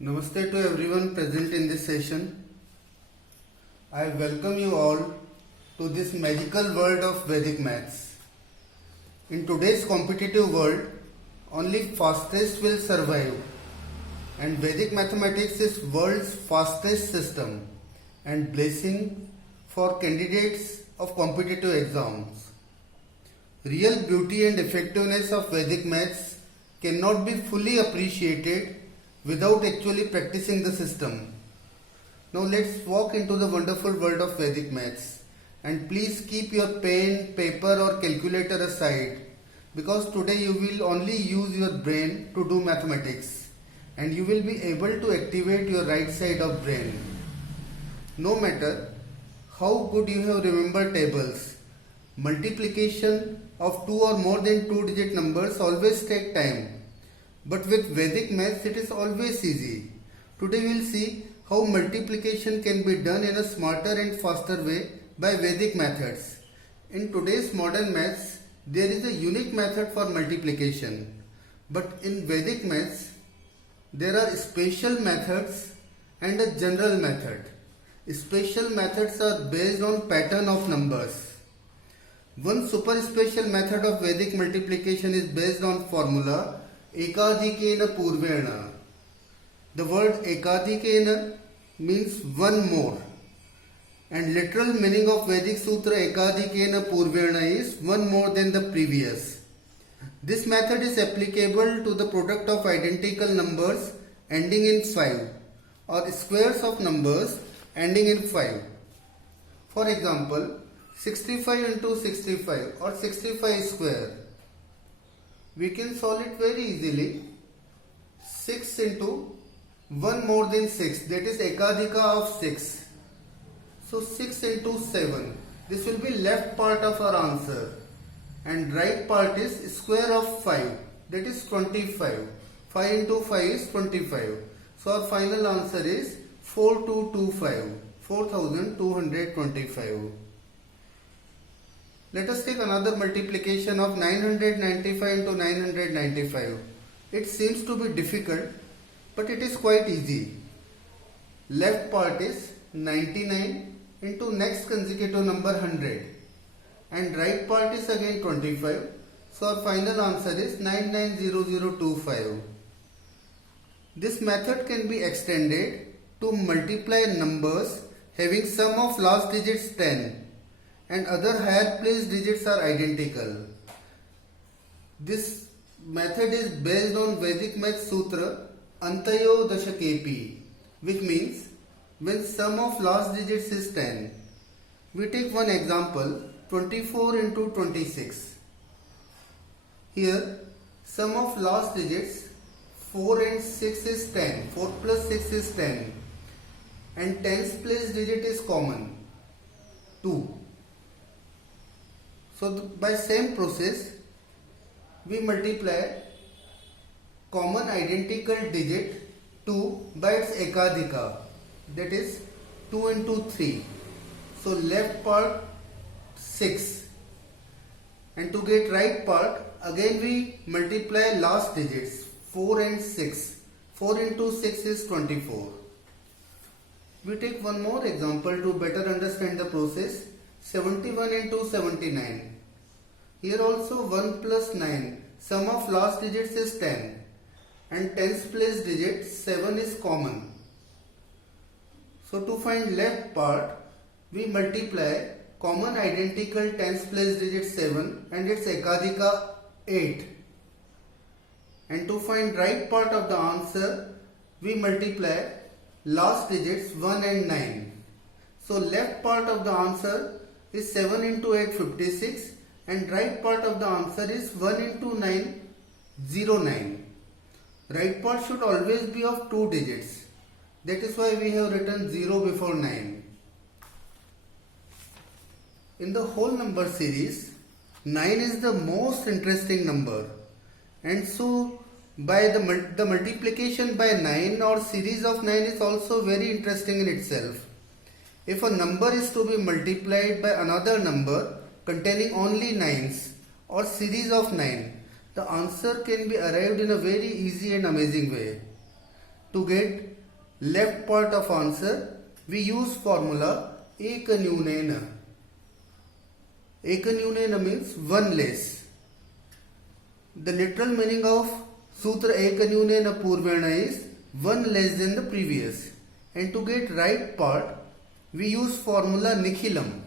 Namaste to everyone present in this session. I welcome you all to this magical world of Vedic maths. In today's competitive world, only fastest will survive, and Vedic mathematics is world's fastest system and blessing for candidates of competitive exams. Real beauty and effectiveness of Vedic maths cannot be fully appreciated without actually practicing the system. Now let's walk into the wonderful world of Vedic maths, and please keep your pen, paper or calculator aside, because today you will only use your brain to do mathematics and you will be able to activate your right side of brain. No matter how good you have remembered tables, multiplication of two or more than two digit numbers always take time. But with Vedic maths it is always easy. Today we will see how multiplication can be done in a smarter and faster way by Vedic methods. In today's modern maths there is a unique method for multiplication. But in Vedic maths there are special methods and a general method. Special methods are based on pattern of numbers. One super special method of Vedic multiplication is based on formula Ekadikena Purvena. The word Ekadikena means one more, and literal meaning of Vedic Sutra Ekadikena Purvena is one more than the previous. This method is applicable to the product of identical numbers ending in 5 or squares of numbers ending in 5. For example, 65 into 65 or 65 square. We can solve it very easily. 6 into 1 more than 6, that is Ekadika of 6. So 6 into 7. This will be left part of our answer. And right part is square of 5, that is 25. 5 into 5 is 25. So our final answer is 4225. 4225. Let us take another multiplication of 995 into 995. It seems to be difficult, but it is quite easy. Left part is 99 into next consecutive number 100, and right part is again 25. So our final answer is 990025. This method can be extended to multiply numbers having sum of last digits 10 and other higher placed digits are identical. This method is based on Vedic math sutra Antayo Dashakepi, which means when sum of last digits is 10. We take one example, 24 into 26. Here sum of last digits 4 and 6 is 10. 4 plus 6 is 10, and 10th place digit is common, 2. So by same process we multiply common identical digit 2 by its Ekadika, that is 2 into 3. So left part 6, and to get right part again we multiply last digits 4 and 6. 4 into 6 is 24. We take one more example to better understand the process. 71 into 79. Here also 1 plus 9. Sum of last digits is 10 and 10th place digit 7 is common. So to find left part we multiply common identical 10th place digit 7 and its Ekadika 8. And to find right part of the answer we multiply last digits 1 and 9. So left part of the answer is 7 into 8 56, and right part of the answer is 1 into 9 09. Right part should always be of 2 digits. That is why we have written 0 before 9. In the whole number series, 9 is the most interesting number, and so by the multiplication by 9 or series of 9 is also very interesting in itself. If a number is to be multiplied by another number containing only 9s or series of 9, the answer can be arrived in a very easy and amazing way. to get left part of answer, we use formula ekanyunena. Ekanyunena means one less. The literal meaning of Sutra ekanyunena purvena is one less than the previous. And to get right part, we use formula nikhilam.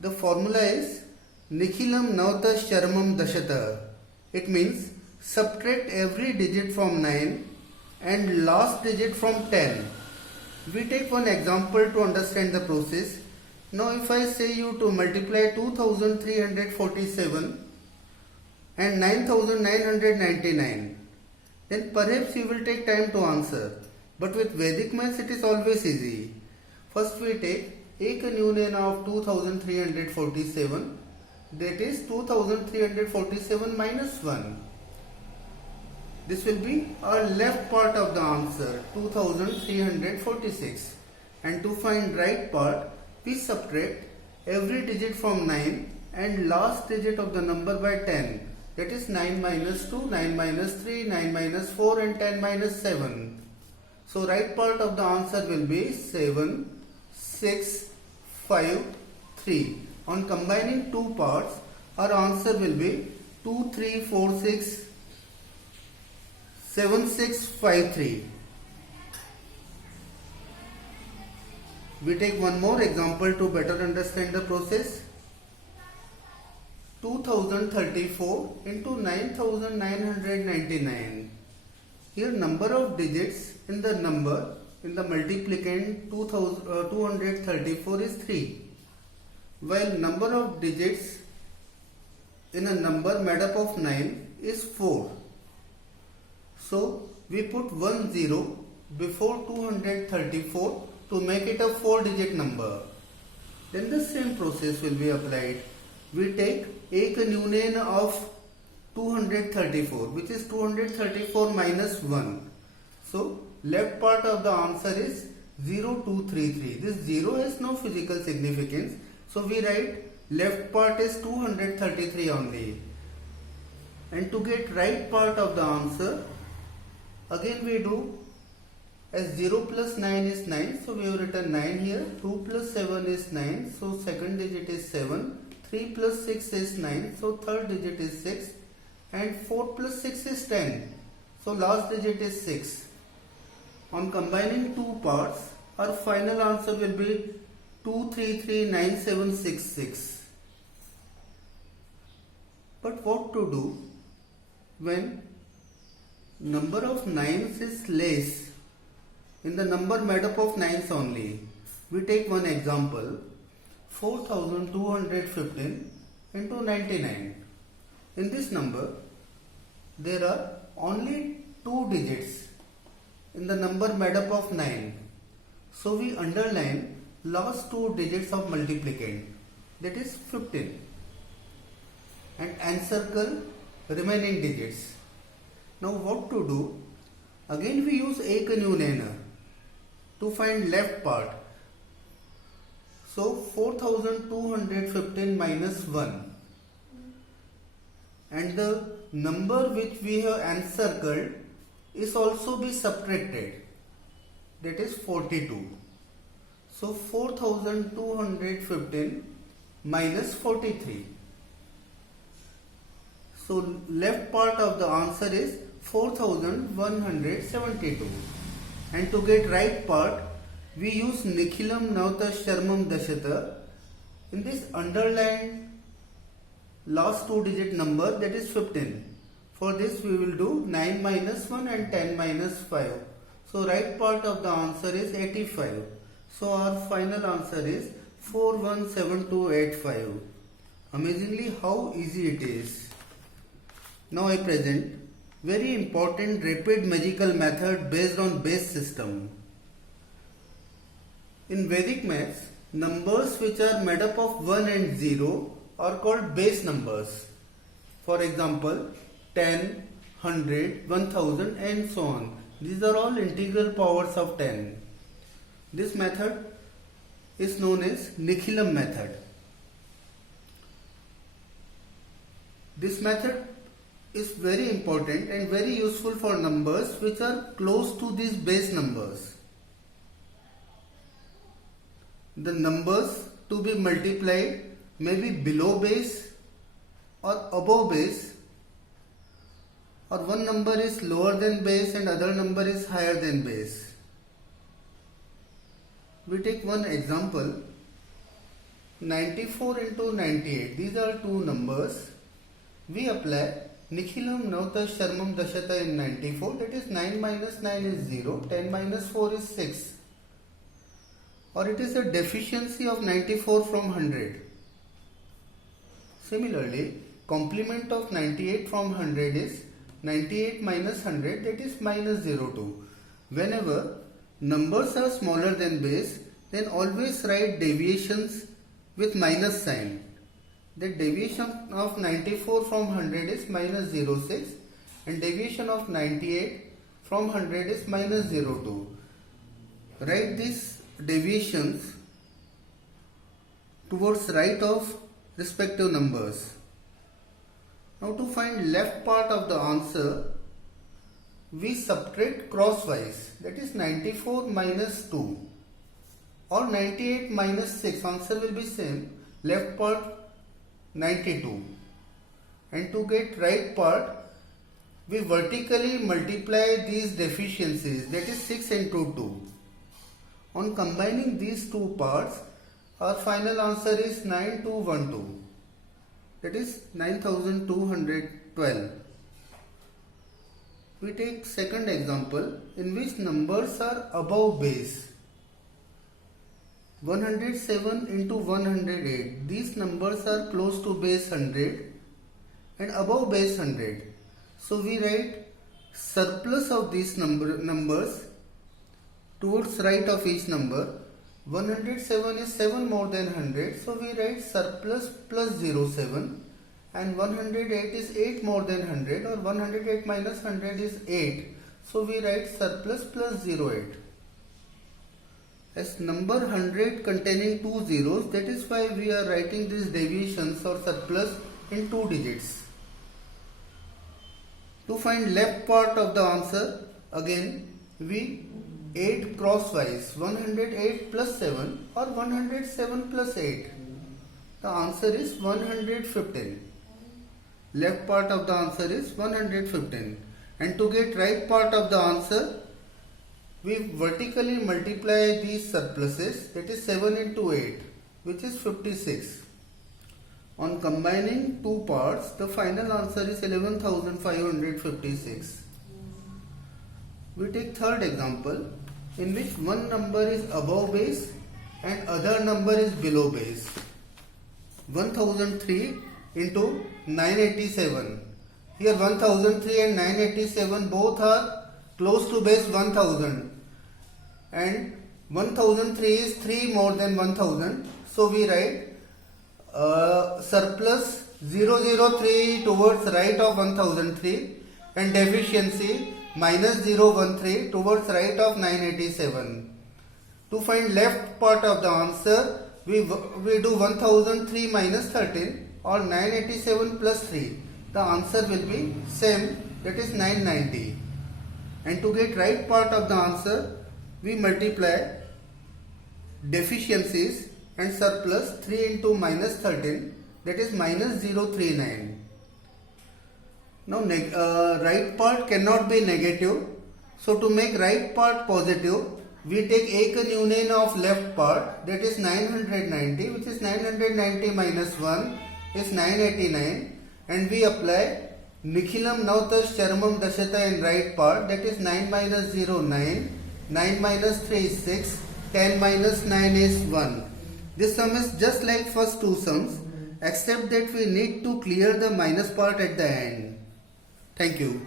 The formula is nikhilam navata sharmam dashata. It means subtract every digit from 9 and last digit from 10. We take one example to understand the process. Now if I say you to multiply 2347 and 9999, then perhaps you will take time to answer. But with Vedic maths it is always easy. First we take ekanyunena of 2347, that is 2347 minus 1. This will be our left part of the answer, 2346. And to find right part, we subtract every digit from 9 and last digit of the number by 10. That is 9 minus 2, 9 minus 3, 9 minus 4 and 10 minus 7. So right part of the answer will be 7, 6, 5, 3. On combining two parts, our answer will be 2, 3, 4, 6, 7, 6, 5, 3. We take one more example to better understand the process. 2034 into 9999. Here number of digits in the multiplicand 234 is 3. While number of digits in a number made up of 9 is 4. So we put 10 before 234 to make it a 4-digit number. Then the same process will be applied. We take ekanyunena of 234, which is 234 minus 1. So left part of the answer is 0233. This 0 has no physical significance. So we write left part is 233 only. And to get right part of the answer, again we do, as 0 plus 9 is 9, so we have written 9 here. 2 plus 7 is 9, so second digit is 7. 3 plus 6 is 9, so third digit is 6. And 4 plus 6 is 10, so last digit is 6. On combining two parts, our final answer will be 2339766. But what to do when number of 9s is less in the number made up of 9s only? We take one example, 4215 into 99. In this number, there are only 2 digits in the number made up of 9. So we underline last 2 digits of multiplicand, that is 15, and encircle remaining digits. Now what to do? Again we use ekanyunena to find left part. So 4215 minus 1, and the number which we have encircled is also be subtracted, that is 42. So 4215 minus 43. So left part of the answer is 4172. And to get right part, we use nikhilam navata sharmam dashata. In this underlined last 2-digit number, that is 15. For this we will do 9 minus 1 and 10 minus 5. So right part of the answer is 85. So our final answer is 417285. Amazingly how easy it is. Now I present very important rapid magical method based on base system. In Vedic maths, numbers which are made up of 1 and 0 are called base numbers. For example, 10, 100, 1000 and so on. These are all integral powers of 10. This method is known as Nikhilam method. This method is very important and very useful for numbers which are close to these base numbers. The numbers to be multiplied may be below base or above base, or one number is lower than base and other number is higher than base. We take one example, 94 into 98. These are two numbers. We apply Nikhilam Navta Sharmam Dashata in 94, that is 9 minus 9 is 0, 10 minus 4 is 6. Or it is a deficiency of 94 from 100. Similarly, complement of 98 from 100 is 98 minus 100, that is minus 02. Whenever numbers are smaller than base, then always write deviations with minus sign. The deviation of 94 from 100 is minus 06 and deviation of 98 from 100 is minus 02. Write these deviations towards right of respective numbers. Now to find left part of the answer, we subtract crosswise, that is 94 minus 2 or 98 minus 6, answer will be same, left part 92, and to get right part we vertically multiply these deficiencies, that is 6 into 2. On combining these two parts, our final answer is 9212, that is 9212. We take second example in which numbers are above base. 107 into 108. These numbers are close to base 100 and above base 100. So we write surplus of these numbers towards right of each number. 107 is 7 more than 100. So we write surplus plus 07. And 108 is 8 more than 100, or 108 minus 100 is 8. So we write surplus plus 08. As number 100 containing two zeros, that is why we are writing these deviations or surplus in 2 digits. To find left part of the answer, again we add crosswise 108 plus 7 or 107 plus 8. The answer is 115. Left part of the answer is 115. And to get right part of the answer, we vertically multiply these surpluses, that is 7 into 8, which is 56. On combining two parts, the final answer is 11,556. We take third example in which one number is above base and other number is below base. 1003 into 987. Here 1003 and 987 both are close to base 1000, and 1003 is 3 more than 1000. So we write surplus 003 towards right of 1003 and deficiency minus 013 towards right of 987. To find left part of the answer, we do 1003 minus 13 or 987 plus 3. The answer will be same, that is 990. And to get right part of the answer, we multiply deficiencies and surplus 3 into minus 13, that is minus 039. Now right part cannot be negative, so to make right part positive, we take Ek Union of left part, that is 990, which is 990 minus 1 is 989, and we apply Nikhilam Navtas Charmam Dashata in right part, that is 9 minus 0 9, 9 minus 3 is 6, 10 minus 9 is 1. This sum is just like first two sums, except that we need to clear the minus part at the end. Thank you.